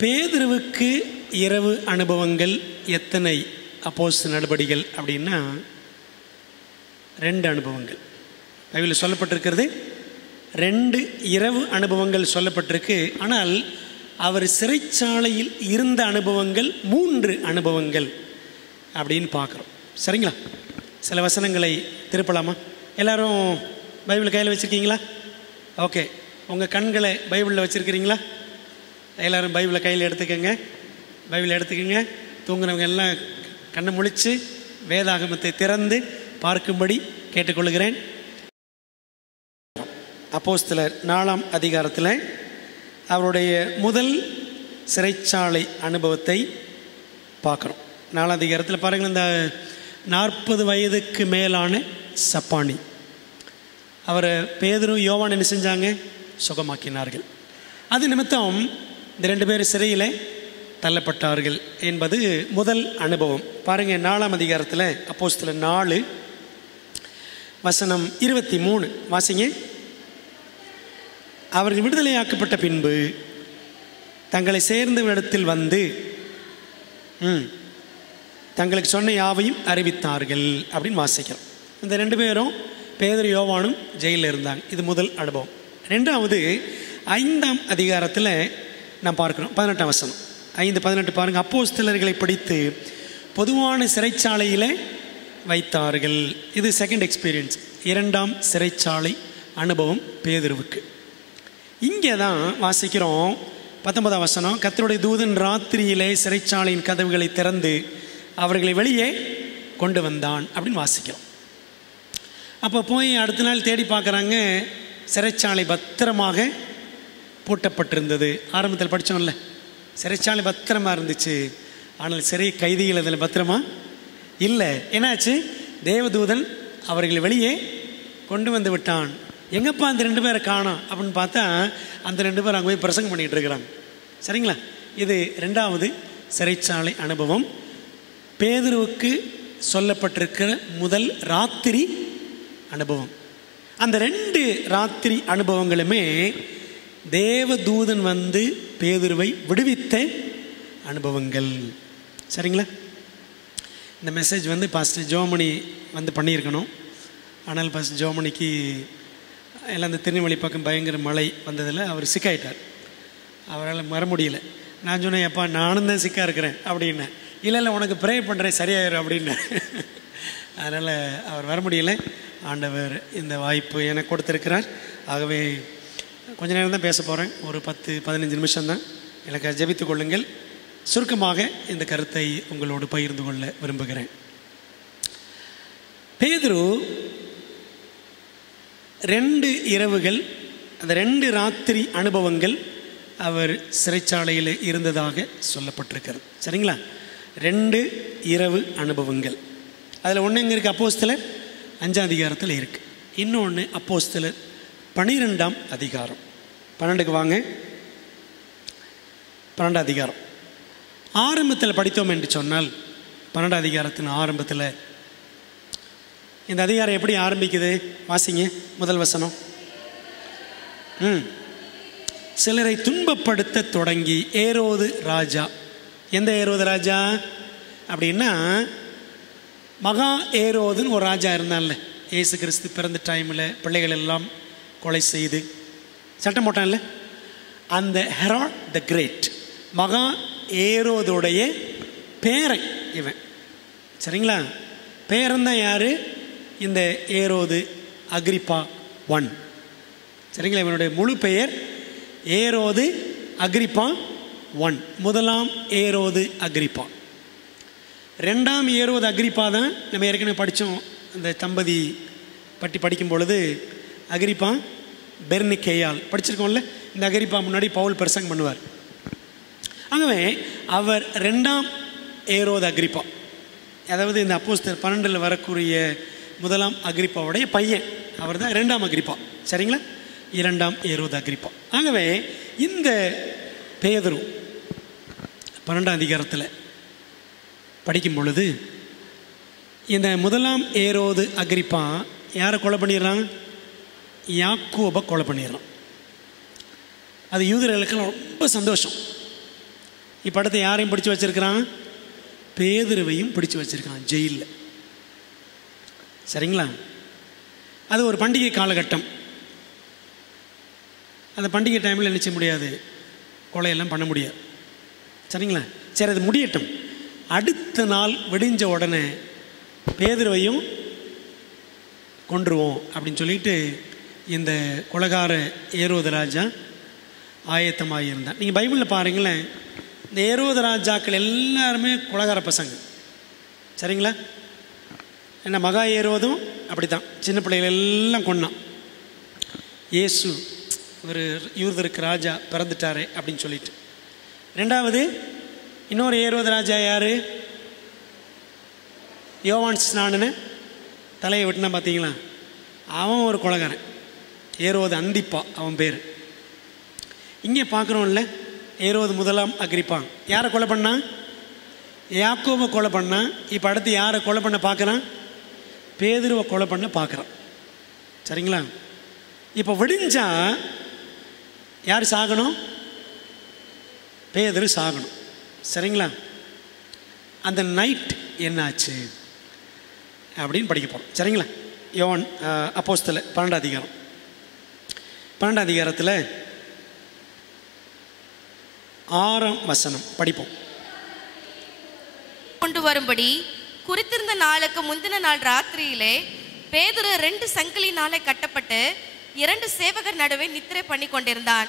பேதுருவுக்கு இரவு அனுபவங்கள் எத்தனை அப்போஸ்தலர் நடபடிகள் அப்படின்னா 2 அனுபவங்கள் பைபிளில் சொல்லப்பட்டிருக்கிறது. 2 இரவு அனுபவங்கள் சொல்லப்பட்டிருக்கு. ஆனால் அவர் சிறைச்சாலையில் இருந்த அனுபவங்கள் 3 அனுபவங்கள் அப்படின்னு பார்க்குறோம். சரிங்களா? சில வசனங்களை திருப்பலாமா? எல்லாரும் பைபிள் கையில் வச்சுருக்கீங்களா? ஓகே, உங்கள் கண்களை பைபிளில் வச்சுருக்கிறீங்களா? எல்லோரும் பைபிளை கையில் எடுத்துக்கோங்க. பைபிளை எடுத்துக்கோங்க. தூங்குறவங்க எல்லாம் கண்ணை முழித்து வேதாகமத்தை திறந்து பார்க்கும்படி கேட்டுக்கொள்கிறேன். அப்போஸ்தலர் 4ஆம் அதிகாரத்தில் அவருடைய முதல் சிறைச்சாலை அனுபவத்தை பார்க்குறோம். 4ஆம் அதிகாரத்தில் பாருங்கள், இந்த 40 வயதுக்கு மேலான சப்பானி அவரை பேதுரு யோவான் என்ன செஞ்சாங்க? சுகமாக்கினார்கள். அது நிமித்தம் இந்த 2 பேர் சிறையில் தள்ளப்பட்டார்கள் என்பது முதல் அனுபவம். பாருங்கள், 4ஆம் அதிகாரத்தில் அப்போஸ்தலர் 4 வசனம் 23 வாசிங்க. அவர்கள் விடுதலையாக்கப்பட்ட பின்பு தங்களை சேர்ந்த இடத்தில் வந்து தங்களுக்கு சொன்ன யாவையும் அறிவித்தார்கள் அப்படின்னு வாசிக்கிறோம். இந்த 2 பேரும் பேதுரு யோவானும் ஜெயிலில் இருந்தாங்க. இது முதல் அனுபவம். 2வது 5ஆம் அதிகாரத்தில் நாம் பார்க்குறோம். 18ஆம் வசனம் 5:18 பாருங்கள். அப்போஸ்தலர்களை பிடித்து பொதுவான சிறைச்சாலையில் வைத்தார்கள். இது செகண்ட் எக்ஸ்பீரியன்ஸ், 2ஆம் சிறைச்சாலை அனுபவம் பேதுருவுக்கு. இங்கே தான் வாசிக்கிறோம் 19ஆம் வசனம். கர்த்தருடைய தூதன் ராத்திரியிலே சிறைச்சாலையின் கதவுகளை திறந்து அவர்களை வெளியே கொண்டு வந்தான் அப்படின்னு வாசிக்கிறோம். அப்போ போய் அடுத்த நாள் தேடி பார்க்குறாங்க, சிறைச்சாலை பத்திரமாக பூட்டப்பட்டிருந்தது. ஆரம்பத்தில் படித்தோம்ல, சிறைச்சாலை பத்திரமாக இருந்துச்சு. ஆனால் சிறை கைதிகள் அதில் பத்திரமா இல்லை. என்னாச்சு? தேவதூதன் அவர்களை வெளியே கொண்டு வந்து விட்டான். எங்கப்பா அந்த 2 பேரை காணோம் அப்படின்னு பார்த்தா அந்த 2 பேர் அங்கே போய் பிரசங்கம் பண்ணிகிட்டு இருக்கிறாங்க. சரிங்களா? இது 2வது சிறைச்சாலை அனுபவம். பேதுருவுக்கு சொல்லப்பட்டிருக்கிற முதல் ராத்திரி அனுபவம். அந்த 2 ராத்திரி அனுபவங்களுமே தேவதூதன் வந்து பேதுருவை விடுவித்த அனுபவங்கள். சரிங்களா? இந்த மெசேஜ் வந்து பாஸ்டர் ஜோமணி வந்து பண்ணியிருக்கணும். ஆனால் பாஸ்டர் ஜோமணிக்கு எல்லாம் இந்த திருநெல்வேலி பக்கம் பயங்கர மழை வந்ததில் அவர் சிக்காயிட்டார். அவரால் வர முடியல. நான் சொன்னேன், எப்பா நானும் தான் சிக்காக இருக்கிறேன் அப்படின்னு. இல்லை உனக்கு ப்ரே பண்ணுறேன் சரியாயிரும் அப்படின்னு. அதனால் அவர் வர முடியலை. ஆண்டவர் இந்த வாய்ப்பு எனக்கு கொடுத்துருக்கிறார். ஆகவே கொஞ்ச நேரம் தான் பேச போகிறேன், ஒரு 10-15 நிமிஷம்தான். எனக்கு ஜெபித்து கொள்ளுங்கள். சுருக்கமாக இந்த கருத்தை உங்களோடு பகிர்ந்து கொள்ள விரும்புகிறேன். பேதுரு 2 இரவுகள், அந்த 2 ராத்திரி அனுபவங்கள் அவர் சிறைச்சாலையில் இருந்ததாக சொல்லப்பட்டிருக்கிறது. சரிங்களா? 2 இரவு அனுபவங்கள். அதில் ஒன்று எங்கே இருக்குது? அப்போஸ்தலர் 5ஆம் அதிகாரத்தில் இருக்குது. இன்னொன்று அப்போஸ்தலர் 12ஆம் அதிகாரம். 12க்கு வாங்க. 12ஆம் அதிகாரம் ஆரம்பத்தில் படித்தோம் என்று சொன்னால், 12ஆம் அதிகாரத்தின் ஆரம்பத்தில் இந்த அதிகாரம் எப்படி ஆரம்பிக்குது? வாசிங்க முதல் வசனம். சிலரை துன்பப்படுத்த தொடங்கி ஏரோது ராஜா. எந்த ஏரோது ராஜா அப்படின்னா, மகா ஏரோதுன்னு ஒரு ராஜா இருந்தான்ல, இயேசு கிறிஸ்து பிறந்த டைமில் பிள்ளைகள் எல்லாம் கொலை செய்து சட்டம் போட்டான்ல, அந்த ஹெரோட் த கிரேட், மகா ஏரோதுடைய பேரன் இவன். சரிங்களா? பேரன்தான் யார்? இந்த ஏரோது அக்ரிப்பா 1. சரிங்களா? இவனுடைய முழு பெயர் ஏரோது அக்ரிப்பா 1. முதலாம் ஏரோது அக்ரிப்பா. 2ஆம் ஏரோது அக்ரிப்பா தான் நம்ம ஏற்கனவே படித்தோம். அந்த தம்பதி பற்றி படிக்கும் பொழுது அக்ரிப்பா பெர்னிக்கேயால் படிச்சிருக்கோம்ல. இந்த அக்ரிப்பா முன்னாடி பவுல் பிரசங்கம் பண்ணுவார். ஆகவே அவர் 2ஆம் ஏரோது அக்ரிப்பா, அதாவது இந்த அப்போஸ்தலர் 12 வரக்கூடிய முதலாம் அக்ரிப்பாவுடைய பையன். அவர் தான் 2ஆம் அக்ரிப்பா. சரிங்களா? 2ஆம் ஏரோது அக்ரிப்பா. ஆகவே இந்த பேதுரு 12ஆம் அதிகாரத்தில் படிக்கும் பொழுது இந்த முதலாம் ஏரோது அக்ரிப்பா யாரை கொலை பண்ணிடுறான்? யாக்கோபை கொலை பண்ணிடுறான். அது யூதர்களுக்கு ரொம்ப சந்தோஷம். இப்போ அடுத்து யாரையும் பிடிச்சி வச்சிருக்கிறான்? பேதுருவையும் பிடிச்சி வச்சிருக்கான் ஜெயிலில். சரிங்களா? அது ஒரு பண்டிகை காலகட்டம். அந்த பண்டிகை டைமில் நிச்சய முடியாது, கொலையெல்லாம் பண்ண முடியாது. சரிங்களா? சரி, அது முடியட்டும். அடுத்த நாள் விடிஞ்ச உடனே பேதுருவையும் கொன்றுவோம் அப்படின்னு சொல்லிட்டு இந்த கொலைகார ஏரோது ராஜா ஆயத்தமாக இருந்தான். நீங்கள் பைபிளில் பாருங்களேன், இந்த ஏரோது ராஜாக்கள் எல்லாருமே கொலைகார பசங்க. சரிங்களா? என்ன மகா ஏரோதும் அப்படி தான், சின்ன பிள்ளைகள் எல்லாம் கொன்னான். இயேசு ஒரு யூதருக்கு ராஜா பிறந்துட்டாரே அப்படின்னு சொல்லிட்டு. ரெண்டாவது இன்னொரு ஏரோது ராஜா யார்? யோவான் ஸ்நானனை தலையை விட்டுனா பார்த்தீங்களா, அவன் ஒரு கொலைகாரன். ஏரோது அந்திப்பா அவன் பேர். இங்கே பார்க்குறோம்ல, ஏரோது முதலாம் அக்ரிப்பா யாரை கொலை பண்ணான்? யாக்கோபை கொலை பண்ணான். இப்போ அடுத்து யாரை கொலை பண்ண பார்க்குறான்? பேதுருவை கொலை பண்ண பார்க்குறான். சரிங்களா? இப்போ விடிஞ்சா யார் சாகணும்? பேதுரு சாகணும். சரிங்களா? அந்த நைட் என்னாச்சு அப்படின்னு படிக்க போகிறோம். சரிங்களா? யோவான் அப்போஸ்தலர் 12ஆம் அதிகாரம். 12ஆம் அதிகாரத்தில் 6ஆம் வசனம் படிப்போம். கொண்டு வரும்படி குறித்திருந்த நாளுக்கு முந்தின நாள் ராத்திரியிலே பேதுரு 2 சங்கிலினாலே கட்டப்பட்டு 2 சேவகர் நடுவே நித்திரை பண்ணி கொண்டிருந்தான்.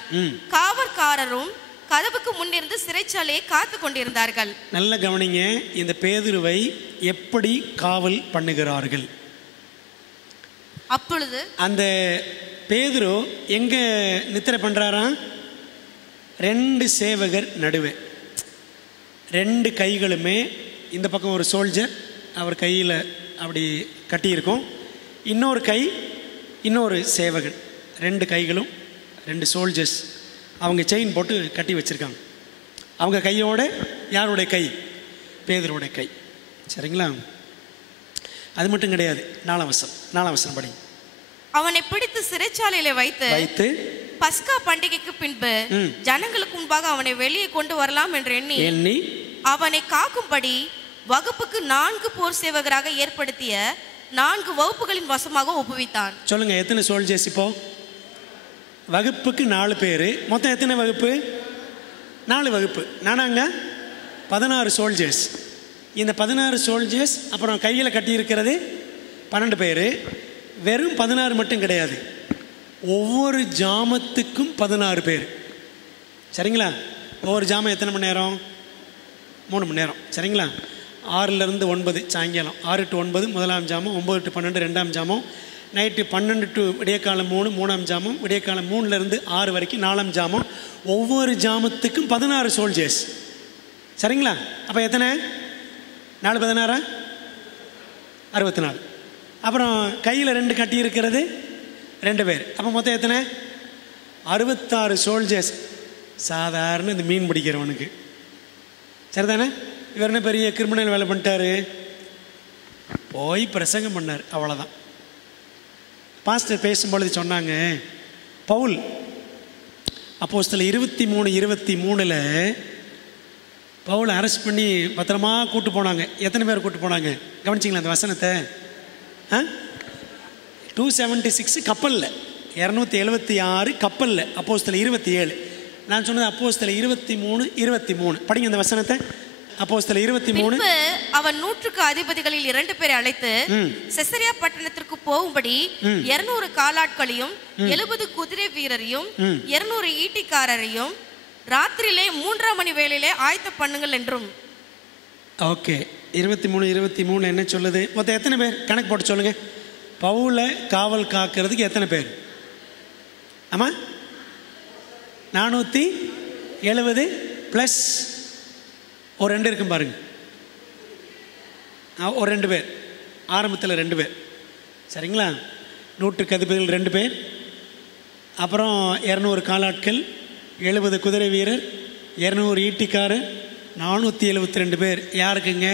காவற்காரரும் கதவுக்கு முன்னிருந்து சிறைச்சாலையை காத்து கொண்டிருந்தார்கள். நல்ல கவனிங்க, இந்த பேதுருவை எப்படி காவல் பண்ணுகிறார்கள்? அப்பொழுது அந்த பேதுரு எங்க நித்திரை பண்றாரா? 2 சேவகர் நடுவே. 2 கைகளுமே, இந்த பக்கம் ஒரு சோல்ஜர் அவர் கையில் அப்படி கட்டியிருக்கோம், இன்னொரு கை இன்னொரு சேவகன். 2 கைகளும் 2 சோல்ஜர்ஸ் அவங்க செயின் போட்டு கட்டி வச்சுருக்காங்க. அவங்க கையோட யாருடைய கை? பேதுருடைய கை. சரிங்களா? அது மட்டும் கிடையாது. 4ஆம் வசனம் படி. அவனை பிடித்து சிறைச்சாலையில வைத்து பஸ்கா பண்டிகைக்கு பின்பு ஜனங்களுக்கு முன்பாக அவனை வெளியே கொண்டு வரலாம் என்று எண்ணி அவனை காக்கும்படி வகுப்புக்கு 4 போர் சேவகராக ஏற்படுத்திய 4 வகுப்புகளின் வசமாக ஒப்புவித்தான். சொல்லுங்க, எத்தனை சோல்ஜர்ஸ்? இப்போ வகுப்புக்கு 4 பேர். மொத்தம் எத்தனை வகுப்பு? 4 வகுப்பு. நானாங்க 16 சோல்ஜர்ஸ். இந்த 16 சோல்ஜர்ஸ் அப்புறம் கையில் கட்டியிருக்கிறது 12 பேர். வெறும் 16 மட்டும் கிடையாது, ஒவ்வொரு ஜாமத்துக்கும் 16 பேர். சரிங்களா? ஒவ்வொரு ஜாமம் எத்தனை மணி நேரம்? 3 மணி நேரம். சரிங்களா? 6லேருந்து 9 சாயங்காலம், 6 to 9 முதலாம் ஜாமம், 9 to 12 2ஆம் ஜாமம், நைட்டு 12 to விடியற்காலம் 3 3ஆம் ஜாமம், விடியற்காலம் 3லேருந்து 6 வரைக்கும் 4ஆம் ஜாமம். ஒவ்வொரு ஜாமத்துக்கும் 16 சோல்ஜர்ஸ். சரிங்களா? அப்போ எத்தனை? 4 16 64. அப்புறம் கையில் 2 கட்டி இருக்கிறது 2 பேர். அப்போ மொத்தம் எத்தனை? 66 சோல்ஜர்ஸ். சாதாரண இந்த மீன் பிடிக்கிறவனுக்கு. சரிதானே? இவர் என்ன பெரிய கிரிமினல் வேலை பண்ணிட்டாரு? போய் பிரசங்கம் பண்ணார், அவ்வளோதான். பாஸ்டர் பேசும்பொழுது சொன்னாங்க, பவுல் அப்போஸ்தலர் 23:23 பவுல் அரெஸ்ட் பண்ணி பத்திரமா கூட்டு போனாங்க. எத்தனை பேர் கூட்டு போனாங்க கவனிச்சிங்களா அந்த வசனத்தை? 276 கப்பலில், 276 கப்பலில், அப்போஸ்தலர் 27. நான் சொன்னது அப்போஸ்தலர் 23:23. படிங்க அந்த வசனத்தை. அப்போஸ்தலர் 23. அவன் 100க்கு அதிபதிகளில் 2 பேரை அழைத்து செசரியா பட்டணத்திற்கு போகும்படி 200 காலாட்களையும் 70 குதிரை வீரரையும் 200 ஈட்டிக்காரரையும் ராத்திரியிலே 3ஆம் மணி வேளையிலே ஆயத்த பண்ணுங்கள் என்றும். ஓகே, 23 என்ன சொல்லுது? மொத்தம் எத்தனை பேர் கணக்கு போட்டு சொல்லுங்க. பவுலை காவல் காக்கிறதுக்கு எத்தனை பேர்? ஆமா, 470 ப்ளஸ் ஒரு 2 இருக்கும் பாருங்க. ஒரு 2 பேர், ஆரம்பத்தில் 2 பேர். சரிங்களா? 100க்கு அதிபதிகள் 2 பேர், அப்புறம் 200 காலாட்கள், 70 குதிரை வீரர், 200 ஈட்டிக்காரர், 472 பேர். யாருக்குங்க?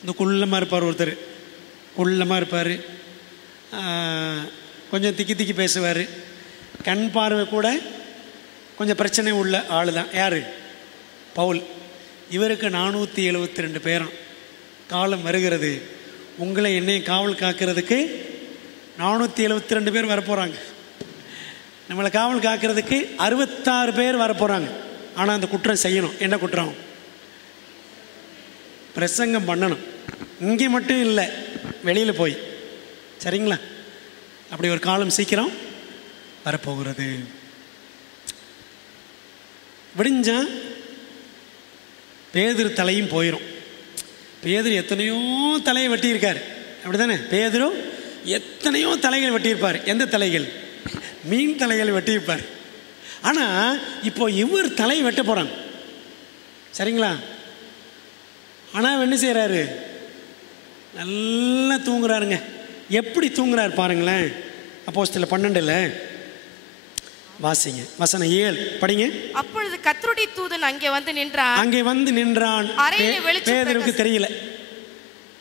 இந்த குள்ளமாக இருப்பார் ஒருத்தர், குள்ளமாக இருப்பார், கொஞ்சம் திக்கி திக்கி பேசுவார், கண் பார்வை கூட கொஞ்சம் பிரச்சனை உள்ள ஆள் தான். யார்? பவுல். இவருக்கு 472 பேரும். காலம் வருகிறது, உங்களை என்னையும் காவல் காக்கிறதுக்கு 472 பேர் வரப்போகிறாங்க. நம்மளை காவல் காக்கிறதுக்கு 66 பேர் வரப்போகிறாங்க. ஆனால் அந்த குற்றம் செய்யணும். என்ன குற்றம்? பிரசங்கம் பண்ணணும். இங்கே மட்டும் இல்லை, வெளியில் போய். சரிங்களா? அப்படி ஒரு காலம் சீக்கிரம் வரப்போகிறது. விடிஞ்சா பேதுரு தலையும் போயிடும். பேதுரு எத்தனையோ தலையை வெட்டியிருக்கார், அப்படி தானே? பேதுரு எத்தனையோ தலைகள் வெட்டியிருப்பார். எந்த தலைகள்? மீன் தலைகள் வெட்டியிருப்பார். ஆனால் இப்போ இவர் தலை வெட்ட போகிறாங்க. சரிங்களா? ஆனால் என்ன செய்கிறாரு? நல்லா தூங்குறாருங்க. எப்படி தூங்குறார் பாருங்களேன். அப்போஸ்தலர் 12 வாசிங்க, வசனம் 7 படிங்க. அப்பொழுது கர்த்தருடைய தூதன் அங்கே வந்து நின்றான். பேதுருக்கு தெரியல.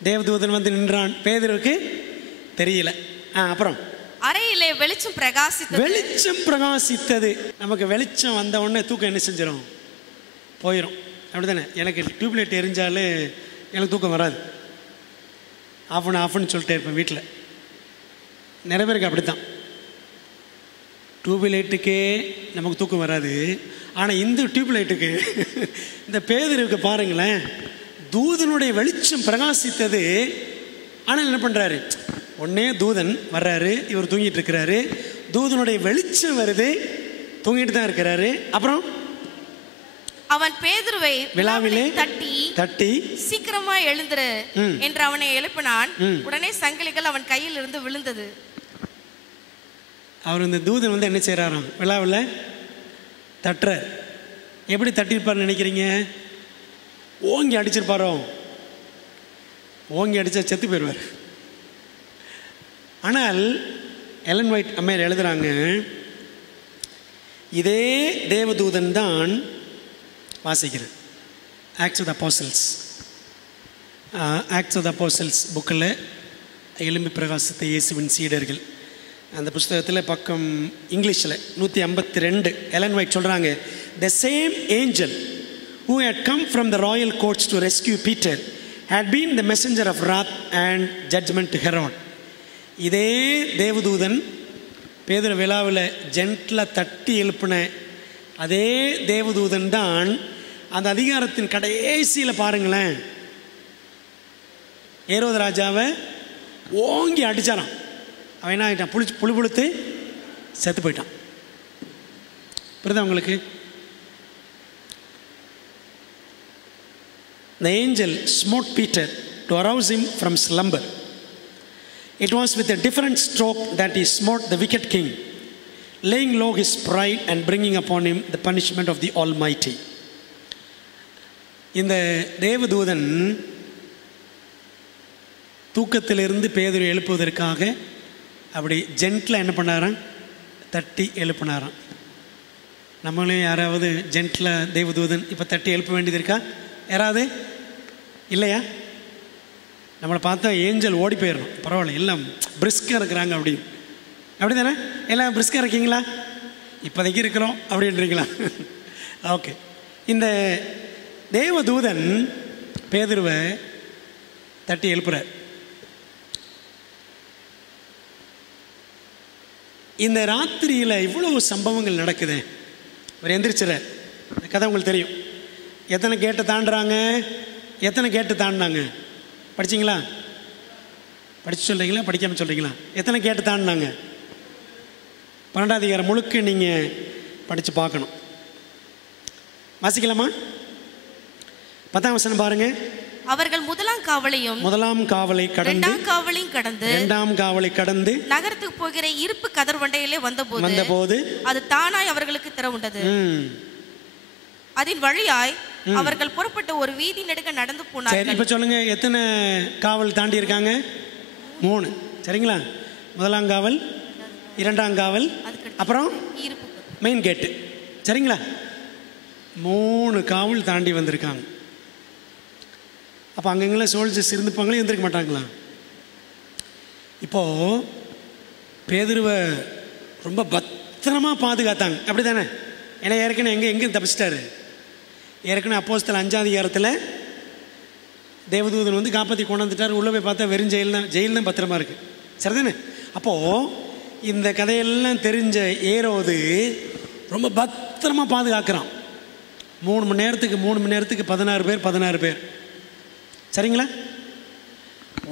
தேவதூதன் வந்து நின்றான், பேதுருக்கு தெரியல. அப்புறம் அறையிலே வெளிச்சம் பிரகாசித்தது. நமக்கு வெளிச்சம் வந்த உடனே தூக்கம் என்ன செஞ்சிடும்? போயிடும். அப்படிதானே? எனக்கு டியூப்லைட் எரிஞ்சாலே எனக்கு தூக்கம் வராது. ஆஃப்னு சொல்லிட்டே இருப்பேன் வீட்டில். நிறைய பேருக்கு அப்படித்தான். டியூப்லைட்டுக்கே நமக்கு தூக்கம் வராது. ஆனால் இந்த டியூப்லைட்டுக்கு, இந்த பேதுருக்கு பாருங்களேன், தூதனுடைய வெளிச்சம் பிரகாசித்தது. ஆனால் என்ன பண்ணுறாரு? உடனே தூதன் வர்றாரு, இவர் தூங்கிட்டு இருக்கிறாரு. தூதனுடைய வெளிச்சம் வருது, தூங்கிட்டு தான் இருக்கிறாரு. அப்புறம் அவன் பேதுருவை விழாவிலே தட்டி சீக்கிரமா எழுந்துரு என்று அவனை எழுப்பினான். உடனே சங்கிலிகள் அவன் கையில் இருந்து விழுந்தது. அவர் இந்த தூதன் வந்து என்ன செய்யறாராம்? விழாவில் தட்டுற. எப்படி தட்டியிருப்பார்னு நினைக்கிறீங்க? ஓங்கி அடிச்சிருப்பாரோ? ஓங்கி அடித்தா செத்து போயிடுவார். ஆனால் எலன் ஒயிட் அம்மையார் எழுதுகிறாங்க, இதே தேவதூதன் தான் வாசிக்கிறேன். ஆக்ட்ஸ் ஆஃப் த அப்போஸ்டல்ஸ் புக்கில் எலும்பி பிரகாசித்த இயேசுவின் சீடர்கள் அந்த புஸ்தகத்தில் பக்கம் இங்கிலீஷில் 152 எலன் ஒயிட் சொல்கிறாங்க, the same angel who had come from the royal courts to rescue Peter had been the messenger of wrath and judgment to Herod. இதே தேவதூதன் பேதுரு விழாவில் ஜென்டில் தட்டி எழுப்பின அதே தேவதூதன் தான் அந்த அதிகாரத்தின் கடைசியில் பாருங்களேன், ஏரோது ராஜாவை ஓங்கி அடிச்சாராம். அவன் என்ன ஆகிட்டான்? புழுத்து செத்து போயிட்டான். புரியுதா உங்களுக்கு? The angel smote Peter to arouse him from slumber. It was with a different stroke that he smote the wicked king, laying low his pride and bringing upon him the punishment of the Almighty. இந்த தேவதூதன் தூக்கத்திலிருந்து பேதுரு எழுப்புவதற்காக அப்படி gentle என்ன பண்ணாராம்? தட்டி எழுப்பினாராம். நம்மளே யாராவது ஜென்டில் தேவதூதன் இப்போ தட்டி எழுப்ப வேண்டியது இருக்கா? யாராவது இல்லையா? நம்மளை பார்த்தா ஏஞ்சல் ஓடி போயிடணும். பரவாயில்ல, எல்லாம் பிரிஸ்காக இருக்கிறாங்க அப்படி தானே? எல்லாம் பிரிஸ்காக இருக்கீங்களா? இப்போதைக்கு இருக்கிறோம் அப்படின்றீங்களா? ஓகே. இந்த தேவதூதன் பேதுருவை தட்டி எழுப்புறார். இந்த ராத்திரியில் இவ்வளவு சம்பவங்கள் நடக்குது. அவர் எந்திரிச்சிறார். கதை உங்களுக்கு தெரியும். எத்தனை கேட்டு தாண்டுறாங்க? எத்தனை கேட்டு தாண்டினாங்க? படிச்சிங்களா? படித்து சொல்கிறீங்களா, படிக்காமல் சொல்கிறீங்களா? எத்தனை கேட்டு தாண்டினாங்க? 12ஆம் அதிகாரம் முழுக்க நீங்கள் படித்து பார்க்கணும். வாசிக்கலாமா? 10ஆம் வசனம் பாருங்க. அவர்கள் முதலாம் காவலை கடந்து 2ஆம் காவலை கடந்து நகரத்துக்கு போகிற இருப்பு கதர்வண்டையிலே வந்தபோது அது தானாய் அவர்களுக்கு திறவுண்டது. அதன் வழியாய் அவர்கள் புறப்பட்ட ஒரு வீதி நெடுக நடந்து போனார்கள். சரி, இப்ப சொல்லுங்க, எத்தனை காவல் தாண்டி இருக்காங்க? 3. சரிங்களா? முதலாம் காவல், 2ஆம் காவல், அப்புறம் மெயின் கேட்டு. சரிங்களா? 3 காவல் தாண்டி வந்திருக்காங்க. அப்போ அங்கங்கெல்லாம் சோல்ஜர்ஸ் இருந்துப்பாங்களே, இருந்திருக்க மாட்டாங்களா? இப்போது பேதுருவை ரொம்ப பத்திரமாக பாதுகாத்தாங்க. அப்படி தானே? ஏன்னா ஏற்கனவே எங்கேயும் தப்பிச்சிட்டாரு. ஏற்கனவே அப்போஸ்தலர் 5ஆம் அதிகாரத்தில் தேவதூதன் வந்து காப்பாற்றி கொண்டாந்துட்டார். உள்ளே போய் பார்த்தா வெறும் ஜெயில் தான் பத்திரமா இருக்குது. சரிதானே? அப்போது இந்த கதையெல்லாம் தெரிஞ்ச ஏரோது ரொம்ப பத்திரமாக பாதுகாக்கிறான். 3 மணி நேரத்துக்கு 16 பேர். சரிங்களா?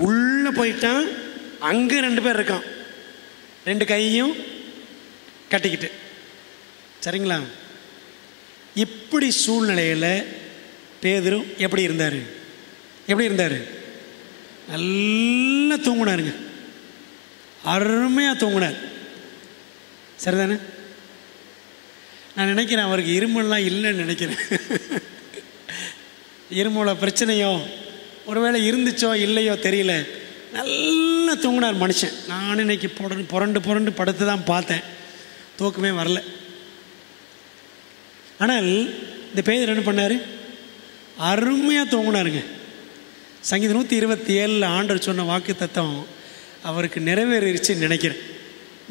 உள்ளே போயிட்டான். அங்கே 2 பேர் இருக்கான், 2 கையும் கட்டிக்கிட்டு. சரிங்களா? இப்படி சூழ்நிலையில் பேதுரு எப்படி இருந்தார்? நல்லா தூங்குனாருங்க. அருமையாக தூங்குனார். சரிதானே? நான் நினைக்கிறேன் அவருக்கு இருமல்லாம் இல்லைன்னு நினைக்கிறேன். இருமல பிரச்சனையோ ஒருவேளை இருந்துச்சோ இல்லையோ தெரியல, நல்லா தூங்கினார் மனுஷன். நான் இன்னைக்கு புரண்டு படுத்து தான் பார்த்தேன், தூக்கமே வரல. ஆனால் இந்த பேதர் என்ன பண்ணார்? அருமையாக தூங்கினாருங்க. சங்கீதம் 127 ஆண்டவர் சொன்ன வாக்கு தத்தம் அவருக்கு நிறைவேறிடுச்சுன்னு நினைக்கிறேன்.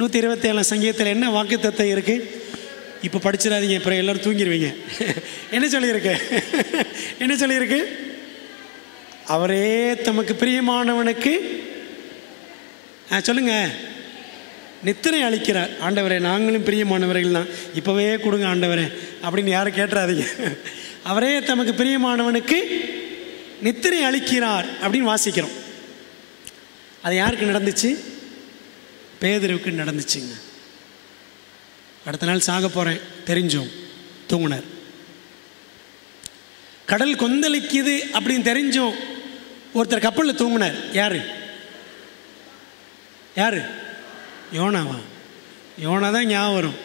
127 சங்கீதத்தில் என்ன வாக்கு தத்தம் இருக்குது? இப்போ படிச்சிடாதீங்க, அப்புறம் எல்லோரும் தூங்கிடுவீங்க. என்ன சொல்லியிருக்கு? அவரே தமக்கு பிரியமானவனுக்கு சொல்லுங்க நித்திரை அளிக்கிறார். ஆண்டவரே நாங்களும் பிரியமானவர்கள் தான், இப்போவே கொடுங்க ஆண்டவரே அப்படின்னு யாரும் கேட்டுறாதீங்க. அவரே தமக்கு பிரியமானவனுக்கு நித்திரை அளிக்கிறார் அப்படின்னு வாசிக்கிறோம். அது யாருக்கு நடந்துச்சு? பேதுருவுக்கு நடந்துச்சுங்க. அடுத்த நாள் சாக போகிறேன் தெரிஞ்சோம், தூங்கினார். கடல் கொந்தளிக்குது அப்படின்னு தெரிஞ்சோம், ஒருத்தர் கப்பலில் தூங்கினார். யாரு? யோனாவா? யோனா தான் ஞாபகம் வரும்.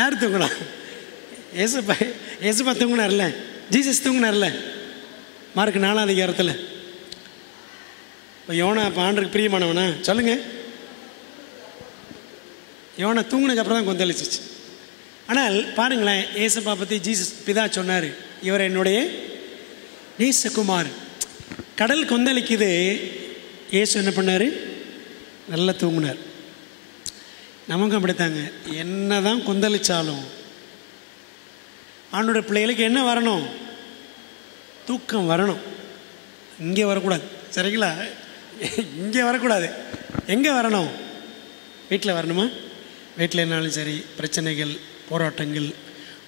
யார் தூங்கினா? ஏசுப்பா தூங்கினார்ல, ஜீசஸ் தூங்கினார்ல மார்க் 4ஆம் அதிகாரத்தில். இப்போ யோனா இப்போ ஆண்டருக்கு பிரியமானவனா சொல்லுங்க? யோனா தூங்கினதுக்கு அப்புறம் தான் கொந்தளிச்சிச்சு. ஆனால் பாருங்களேன், ஏசப்பா பற்றி ஜீசஸ் பிதா சொன்னார், இவர் என்னுடைய நேசகுமார். கடல் கொந்தளிக்குது, ஏசு என்ன பண்ணார்? நல்லா தூங்கினார். நமக்கும் அப்படித்தாங்க. என்ன தான் கொந்தளிச்சாலும் ஆண்டோட பிள்ளைகளுக்கு என்ன வரணும்? தூக்கம் வரணும். இங்கே வரக்கூடாது. சரிங்களா? இங்கே வரக்கூடாது. எங்கே வரணும்? வீட்டில் வரணுமா? வீட்டில் என்னாலும் சரி, பிரச்சனைகள், போராட்டங்கள்,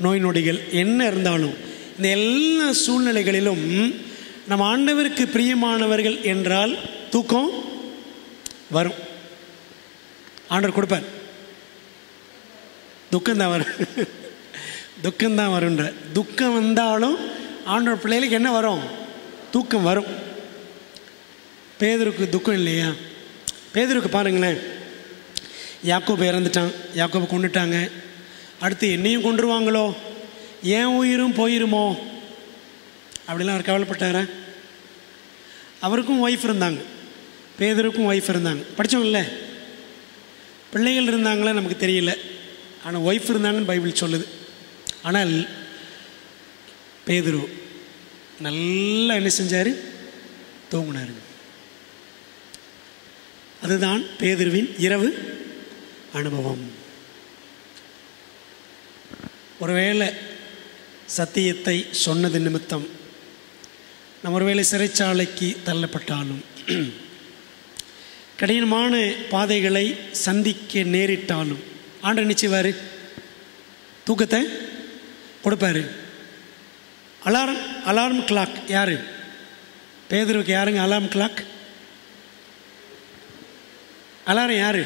நோய் நொடிகள் என்ன இருந்தாலும் இந்த எல்லா சூழ்நிலைகளிலும் நம்ம ஆண்டவருக்கு பிரியமானவர்கள் என்றால் தூக்கம் வரும். ஆண்டவர் கொடுப்பார். துக்கம்தான் வரும். துக்கம்தான் வரும்ன்ற. துக்கம் வந்தாலும் ஆண்டவர் பிள்ளைகளுக்கு என்ன வரும்? தூக்கம் வரும். பேதுருக்கு துக்கம் இல்லையா? பேதுருக்கு பாருங்களேன், யாக்கோபு இறந்துட்டான், யாக்கோபு கொண்டுட்டாங்க, அடுத்து என்னையும் கொண்டுருவாங்களோ, ஏன் உயிரும் போயிருமோ அப்படிலாம் அவர் கவலைப்பட்டாரா? அவருக்கும் ஒய்ஃப் இருந்தாங்க, பேதுருக்கும் ஒய்ஃப் இருந்தாங்க. படித்தோம்ல, பிள்ளைகள் இருந்தாங்களா நமக்கு தெரியல, ஆனால் ஒய்ஃப் இருந்தாங்கன்னு பைபிள் சொல்லுது. ஆனால் பேதுரு நல்லா என்ன செஞ்சார்? தூங்கினாருங்க. அதுதான் பேதுருவின் இரவு அனுபவம். ஒருவேளை சத்தியத்தை சொன்னது நிமித்தம் நம்ம ஒருவேளை சிறைச்சாலைக்கு தள்ளப்பட்டாலும், கடினமான பாதைகளை சந்திக்க நேரிட்டாலும் ஆண்டவர் நிச்சயவார் தூக்கத்தை கொடுப்பாரு. அலாரம் கிளாக் யாரு? பேதுருவுக்கு யாருங்க அலாரம் கிளாக்? அலாரம் யாரு?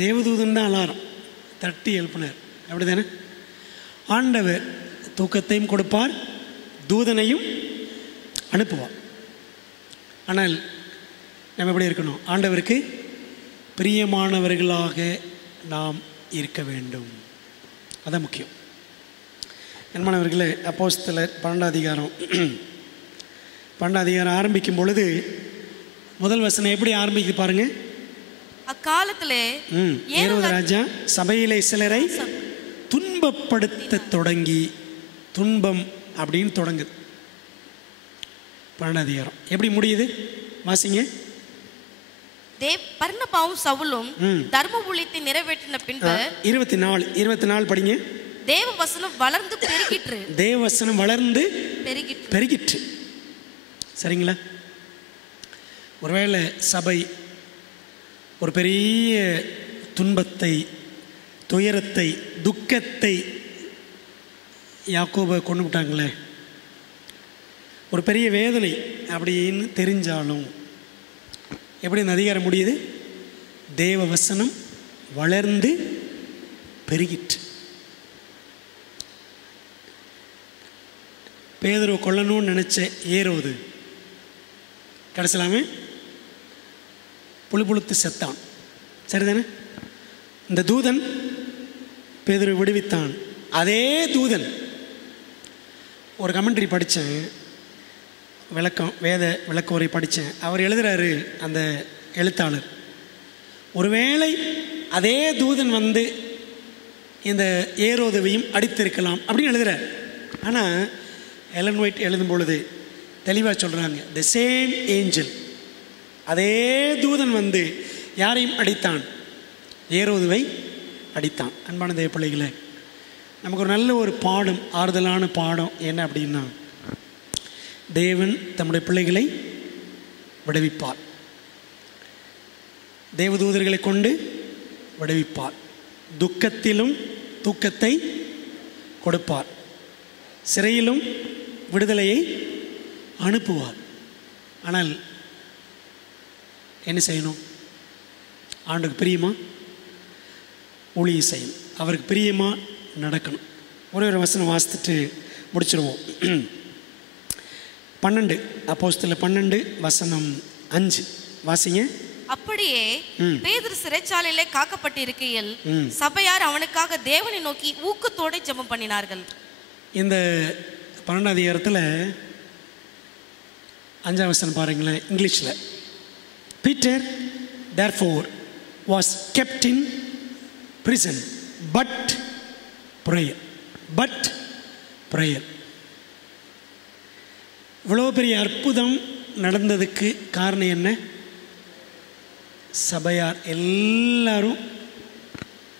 தேவதூதன் தான் அலாரம் தட்டி எழுப்பினார். அப்படி தானே? ஆண்டவர் தூக்கத்தையும் கொடுப்பார், தூதனையும் அனுப்புவார். ஆனால் நம்ம எப்படி இருக்கணும்? ஆண்டவருக்கு பிரியமானவர்களாக நாம் இருக்க வேண்டும். அதான் முக்கியம். அன்பானவர்களே, அப்போஸ்தலர் 12ஆம் அதிகாரம் ஆரம்பிக்கும் பொழுது முதல் வசனம் எப்படி ஆரம்பிக்குது பாருங்க. அக்காலத்திலே ஏரோது ராஜா சபையிலே சிலரை துன்பப்படுத்த தொடங்கி, துன்பம் அப்படின்னு தொடங்குது 12ஆம் அதிகாரம். எப்படி முடியுது வாசிங்க. பர்னபாவும் சவுலும் தர்ம ஊழியத்தை நிறைவேற்றின பின்பு 24 படிங்க. தேவ வசனம் வளர்ந்து பெருகிற்று. தேவ வசனம் வளர்ந்து பெருகிற்று. சரிங்களா? ஒருவேளை சபை ஒரு பெரிய துன்பத்தை, துயரத்தை, துக்கத்தை யாக்கோபை கொண்டு விட்டாங்களே, ஒரு பெரிய வேதனை அப்படின்னு தெரிஞ்சாலும் எப்படி இந்த அதிகாரம் முடியுது? தேவ வசனம் வளர்ந்து பெருகிற்று. பேதுருவை கொல்லணும்னு நினச்ச ஏரோது கடைசிலாமே புழுத்து செத்தான். சரிதானே? இந்த தூதன் பேதுருவை விடுவித்தான். அதே தூதன், ஒரு கமெண்ட்ரி படித்தேன், வேத விளக்க உரை படித்தேன். அவர் எழுதுகிறாரு, அந்த எழுத்தாளர், ஒருவேளை அதே தூதன் வந்து இந்த ஏரோதுவையும் அடித்திருக்கலாம் அப்படின்னு எழுதுகிறார். ஆனால் எலன் ஒயிட் எழுதும் பொழுது தெளிவாக சொல்கிறாங்க, த சேம் ஏஞ்சல், அதே தூதன் வந்து யாரையும் அடித்தான்? ஏரோதுவை அடித்தான். அன்பான தேவ பிள்ளைகளே, நமக்கு ஒரு நல்ல ஒரு பாடம், ஆறுதலான பாடம் என்ன அப்படின்னா, தேவன் தம்முடைய பிள்ளைகளை விடுவிப்பார். தேவதூதர்களை கொண்டு விடுவிப்பார். துக்கத்திலும் தூக்கத்தை கொடுப்பார். சிறையிலும் விடுதலையை அனுப்புவார். ஆனால் என்ன செய்யணும்? ஆண்டுக்கு பிரியமா ஊழியம் செய்யணும். அவருக்கு பிரியமா நடக்கணும். ஒரே ஒரு வசனம் வாசித்துட்டு முடிச்சிருவோம். 12 அப்போஸ்தலர் 12 வசனம் 5 வாசிங்க. அப்படியே பேதுரு சிறைச்சாலையிலே காக்கப்பட்டிருக்கையில் சபையார் அவனுக்காக தேவனை நோக்கி ஊக்கத்தோடு ஜெபம் பண்ணினார்கள். இந்த 12 அதிகாரத்தில் 5 வசனம் பாருங்களேன், இங்கிலீஷில். Peter therefore was kept in prison but prayer. இவ்வளோ பெரிய அற்புதம் நடந்ததுக்கு காரணம் என்ன? சபையார் எல்லாரும்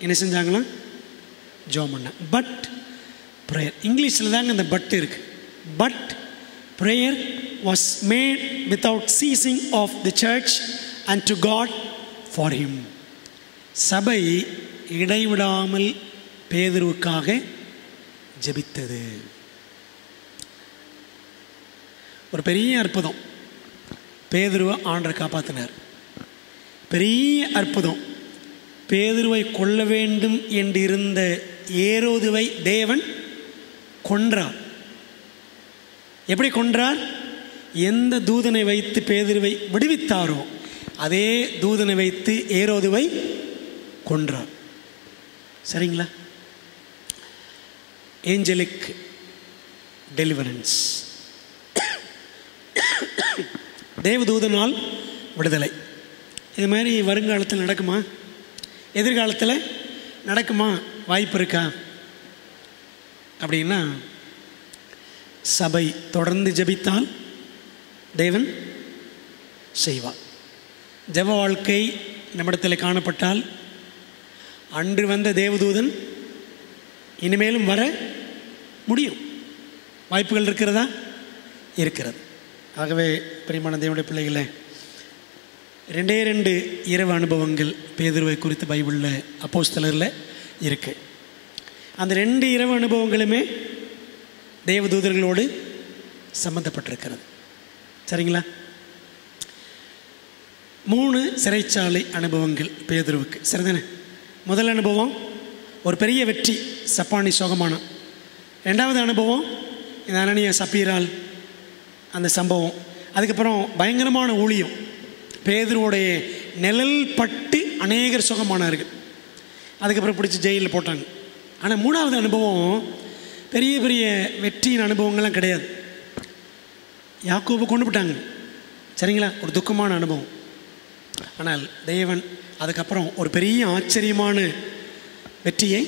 என்ன செஞ்சாங்களாம்? ஜெபம் பண்ண. பட் ப்ரேயர், இங்கிலீஷில் தாங்க இந்த பட் இருக்கு. But prayer was made without ceasing of the church and to god for him. சபை இடைவிடாமல் பேதுருவுக்காக ஜெபித்தது. ஒரு பெரிய அற்புதம். பேதுருவை ஆண்டவர் காப்பாற்றினார். பெரிய அற்புதம். பேதுருவை கொல்ல வேண்டும் என்றிருந்த ஏரோதுவை தேவன் கொன்றார். எப்படி கொன்றார்? எந்த தூதனை வைத்து பேதுருவை விடுவித்தாரோ அதே தூதனை வைத்து ஏரோதுவை கொன்றார். சரிங்களா? ஏஞ்சலிக் டெலிவரன்ஸ், தேவதூதனால் விடுதலை. இது மாதிரி வருங்காலத்தில் நடக்குமா? எதிர்காலத்தில் நடக்குமா? வாய்ப்பு இருக்கா அப்படின்னா, சபை தொடர்ந்து ஜெபித்தால் தேவன் செய்வார். ஜெப வாழ்க்கை நம்மிடத்தில் காணப்பட்டால் அன்று வந்த தேவதூதன் இனிமேலும் வர முடியும். வாய்ப்புகள் இருக்கிறதா? இருக்கிறது. ஆகவே பிரியமான தேவனுடைய பிள்ளைகளே, 2 இரவு அனுபவங்கள் பேதுருவை குறித்து பைபிளில் அப்போஸ்தலரில் இருக்குது. அந்த 2 இரவு அனுபவங்களுமே தேவதூதர்களோடு சம்பந்தப்பட்டிருக்கிறது. சரிங்களா? 3 சிறைச்சாலை அனுபவங்கள் பேதுருவுக்கு. சரிதானே? முதல் அனுபவம் ஒரு பெரிய வெற்றி, சப்பானி சோகமானம். 2வது அனுபவம் இந்த அனனியா சப்பீரால் அந்த சம்பவம். அதுக்கப்புறம் பயங்கரமான ஊழியம். பேதுருவோடைய நிழல் பட்டு அநேகர் சுகமானார்கள். அதுக்கப்புறம் பிடிச்சி ஜெயிலில் போட்டாங்க. ஆனால் 3வது அனுபவம் பெரிய பெரிய வெற்றியின் அனுபவங்கள்லாம் கிடையாது. யாக்கோபை கொண்டு போட்டாங்க. சரிங்களா? ஒரு துக்கமான அனுபவம். ஆனால் தேவன் அதுக்கப்புறம் ஒரு பெரிய ஆச்சரியமான வெற்றியை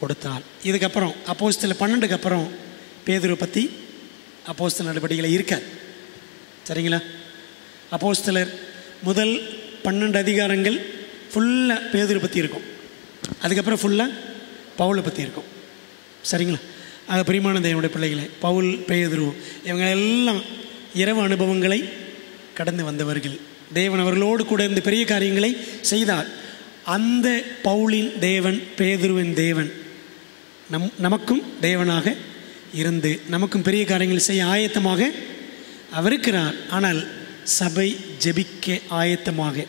கொடுத்தார். இதுக்கப்புறம் அப்போஸ்தலர் 12க்கு அப்புறம் பேதுருவை பற்றி அப்போஸ்தலர் நடவடிக்கைகள் இருக்காது. சரிங்களா? அப்போஸ்தலர் முதல் 12 அதிகாரங்கள் ஃபுல்லாக பேதுருவை பற்றி இருக்கும். அதுக்கப்புறம் ஃபுல்லாக பவுலை பற்றி இருக்கும். சரிங்களா? ஆக பிரியமான தேவனுடைய பிள்ளைகளை, பவுல், பேதுரு இவங்க எல்லாம் இரவு அனுபவங்களை கடந்து வந்தவர்கள். தேவன் அவர்களோடு கூட இருந்து பெரிய காரியங்களை செய்தார். அந்த பவுலின் தேவன், பேதுருவின் தேவன் நமக்கும் தேவனாக இருந்து நமக்கும் பெரிய காரியங்கள் செய்ய ஆயத்தமாக அவர் இருக்கிறார். ஆனால் சபை ஜெபிக்க ஆயத்தமாக,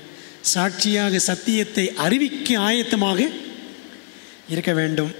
சாட்சியாக சத்தியத்தை அறிவிக்க ஆயத்தமாக இருக்க வேண்டும்.